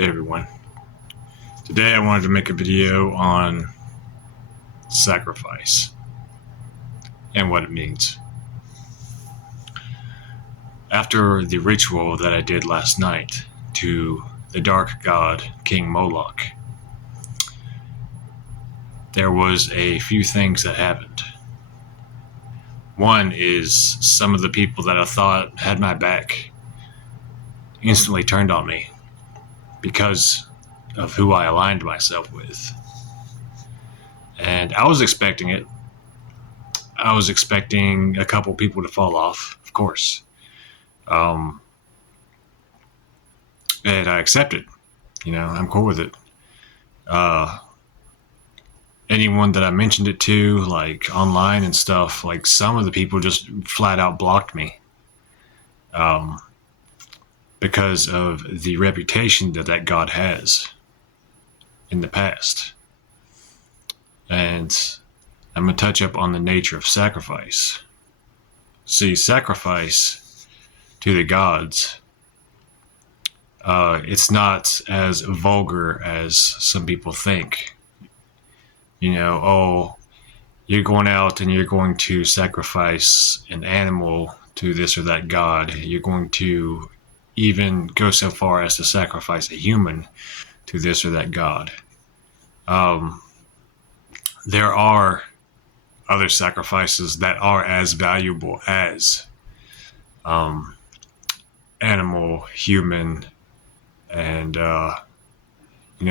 Hey everyone. Today I wanted to make a video on sacrifice and what it means. After the ritual that I did last night to the dark god King Moloch, there was a few things that happened. One is some of the people that I thought had my back instantly turned on me because of who I aligned myself with. And I was expecting it. I was expecting a couple people to fall off, of course. And I accepted. I'm cool with it. Anyone that I mentioned it to, like online and stuff, like some of the people just flat out blocked me. Because of the reputation that God has in the past. And I'm going to touch up on the nature of sacrifice. See, sacrifice to the gods, it's not as vulgar as some people think. You're going out and you're going to sacrifice an animal to this or that god. You're going to even go so far as to sacrifice a human to this or that god. There are other sacrifices that are as valuable as animal, human, and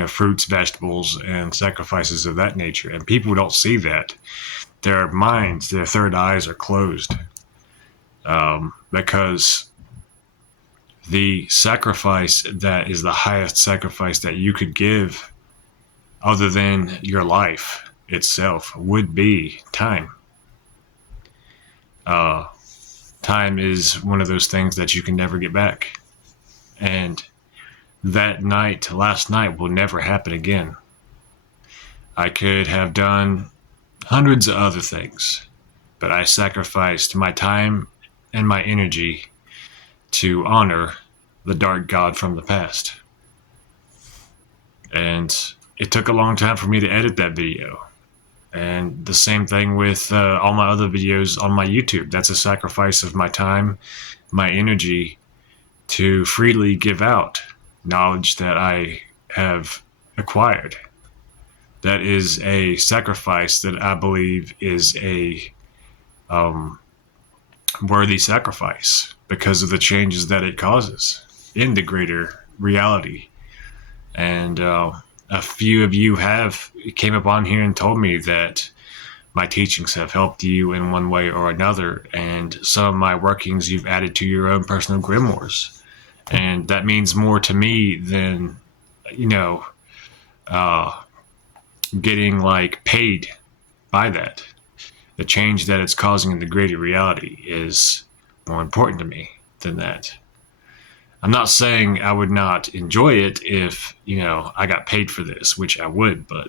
fruits, vegetables, and sacrifices of that nature. And people don't see that. Their minds, their third eyes are closed because the sacrifice that is the highest sacrifice that you could give other than your life itself would be time. Time is one of those things that you can never get back. And last night will never happen again. I could have done hundreds of other things, but I sacrificed my time and my energy to honor the dark god from the past. And it took a long time for me to edit that video. And the same thing with all my other videos on my YouTube. That's a sacrifice of my time, my energy to freely give out knowledge that I have acquired. That is a sacrifice that I believe is a worthy sacrifice because of the changes that it causes in the greater reality. And a few of you have came up on here and told me that my teachings have helped you in one way or another, and some of my workings you've added to your own personal grimoires. And that means more to me than, getting paid by that. The change that it's causing in the greater reality is more important to me than that. I'm not saying I would not enjoy it if, I got paid for this, which I would, but,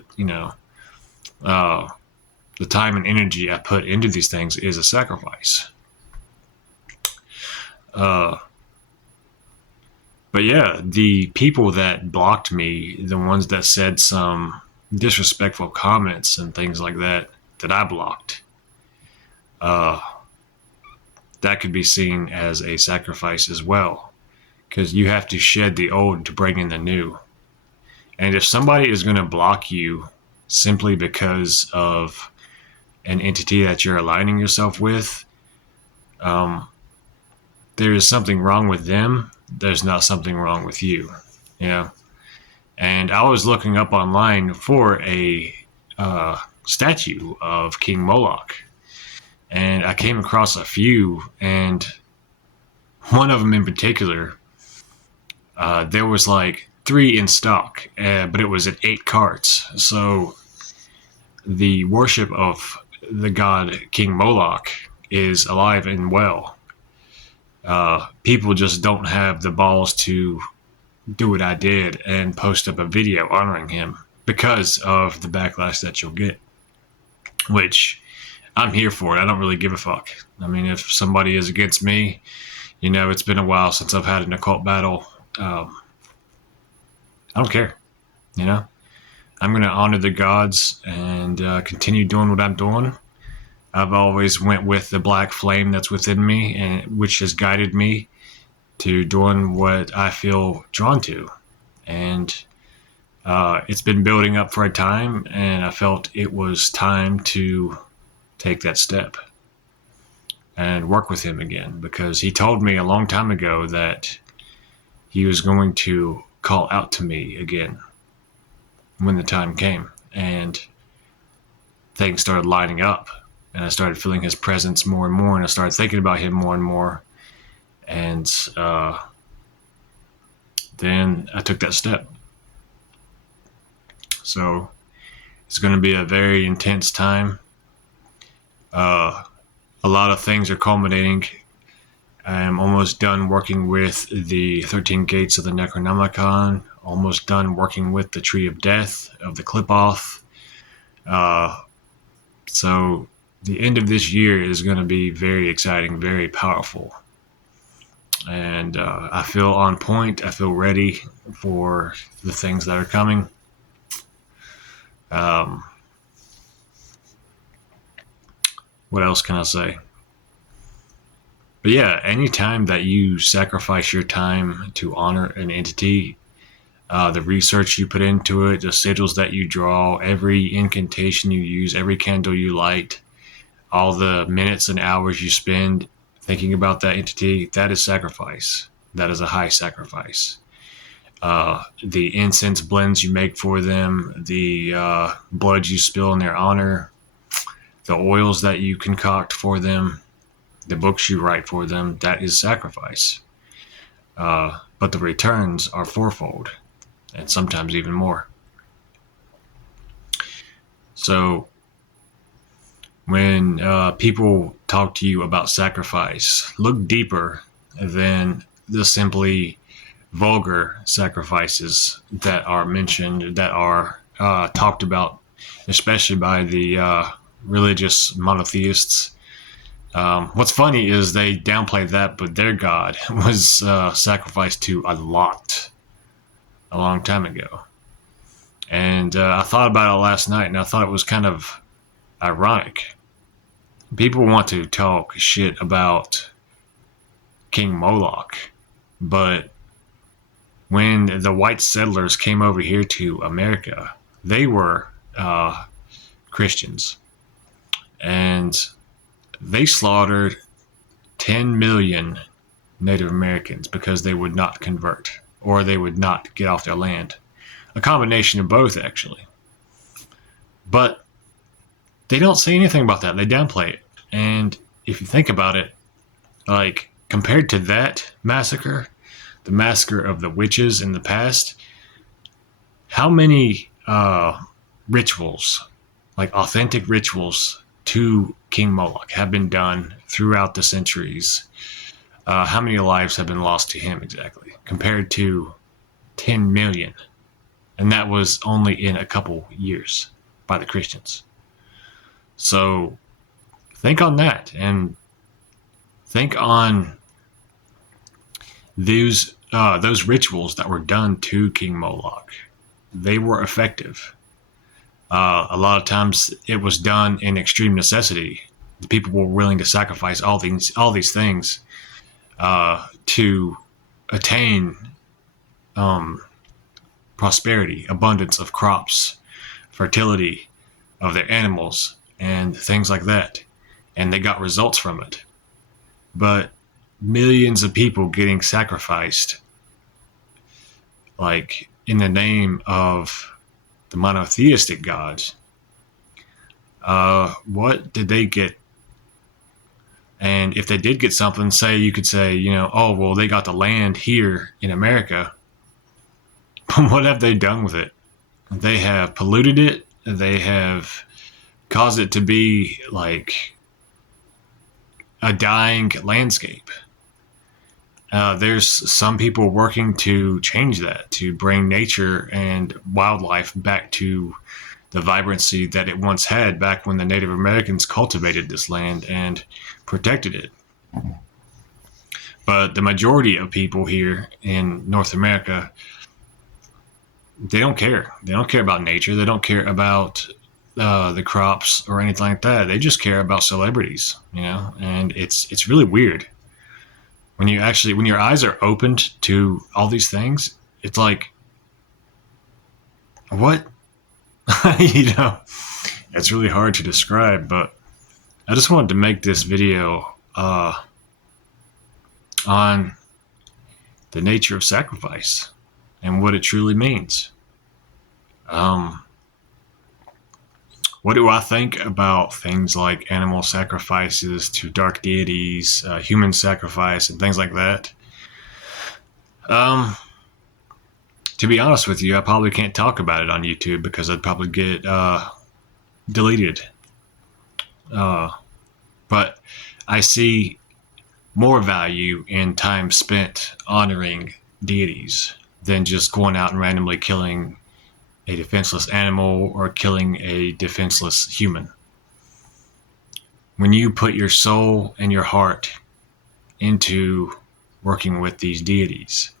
the time and energy I put into these things is a sacrifice. But yeah, the people that blocked me, the ones that said some disrespectful comments and things like that I blocked, that could be seen as a sacrifice as well. Because you have to shed the old to bring in the new. And if somebody is going to block you simply because of an entity that you're aligning yourself with, there is something wrong with them. There's not something wrong with you. And I was looking up online for a statue of King Moloch. And I came across a few, and one of them in particular, there was 3 in stock, but it was at 8 carts. So the worship of the god King Moloch is alive and well. People just don't have the balls to do what I did and post up a video honoring him because of the backlash that you'll get, which I'm here for it. I don't really give a fuck. I mean, if somebody is against me, it's been a while since I've had an occult battle. I don't care. You know, I'm going to honor the gods and continue doing what I'm doing. I've always went with the black flame that's within me, and which has guided me to doing what I feel drawn to. And it's been building up for a time, and I felt it was time to take that step and work with him again, because he told me a long time ago that he was going to call out to me again when the time came. And things started lining up, and I started feeling his presence more and more, and I started thinking about him more and more. And then I took that step. So it's going to be a very intense time. A lot of things are culminating. I'm almost done working with the 13 gates of the Necronomicon, almost done working with the Tree of Death of the Clip-Off. So the end of this year is going to be very exciting, very powerful. And I feel on point. I feel ready for the things that are coming. What else can I say? But yeah, anytime that you sacrifice your time to honor an entity, the research you put into it, the sigils that you draw, every incantation you use, every candle you light, all the minutes and hours you spend thinking about that entity, that is sacrifice. That is a high sacrifice. The incense blends you make for them, the blood you spill in their honor, the oils that you concoct for them, the books you write for them, that is sacrifice. But the returns are fourfold, and sometimes even more. So when people talk to you about sacrifice, look deeper than the simply vulgar sacrifices that are mentioned, that are talked about, especially by the religious monotheists. What's funny is they downplay that, but their god was sacrificed to a long time ago. And I thought about it last night, and I thought it was kind of ironic. People want to talk shit about King Moloch, but when the white settlers came over here to America, they were Christians. And they slaughtered 10 million Native Americans because they would not convert, or they would not get off their land. A combination of both, actually. But they don't say anything about that. They downplay it. And if you think about it, like, compared to that massacre, the massacre of the witches in the past, how many rituals, like authentic rituals to King Moloch, have been done throughout the centuries? How many lives have been lost to him exactly, compared to 10 million? And that was only in a couple years by the Christians. So think on that, and think on those rituals that were done to King Moloch. They were effective. A lot of times it was done in extreme necessity. The people were willing to sacrifice all these things to attain prosperity, abundance of crops, fertility of their animals, and things like that. And they got results from it. But millions of people getting sacrificed, like, in the name of the monotheistic gods, what did they get? And if they did get something, you could say, oh, well, they got the land here in America. But what have they done with it? They have polluted it. They have caused it to be like a dying landscape. There's some people working to change that, to bring nature and wildlife back to the vibrancy that it once had back when the Native Americans cultivated this land and protected it. But the majority of people here in North America they don't care. They don't care about nature. They don't care about the crops or anything like that. They just care about celebrities, and it's really weird when when your eyes are opened to all these things. It's like, what? It's really hard to describe, but I just wanted to make this video on the nature of sacrifice and what it truly means. What do I think about things like animal sacrifices to dark deities, human sacrifice, and things like that? To be honest with you, I probably can't talk about it on YouTube because I'd probably get deleted. But I see more value in time spent honoring deities than just going out and randomly killing a defenseless animal or killing a defenseless human. When you put your soul and your heart into working with these deities,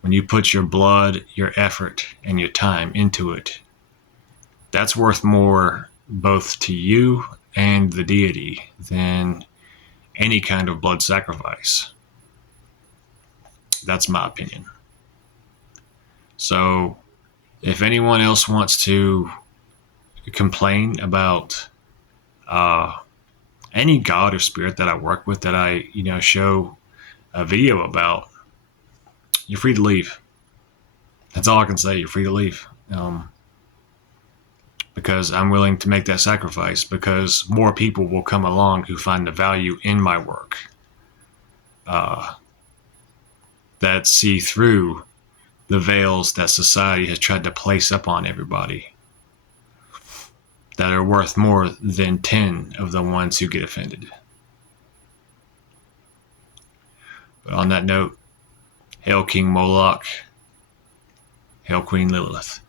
when you put your blood, your effort, and your time into it, that's worth more both to you and the deity than any kind of blood sacrifice. That's my opinion. So if anyone else wants to complain about any god or spirit that I work with that I show a video about, you're free to leave. That's all I can say. You're free to leave, because I'm willing to make that sacrifice, because more people will come along who find the value in my work, that see through the veils that society has tried to place upon everybody, that are worth more than 10 of the ones who get offended. But on that note, hail King Moloch, hail Queen Lilith.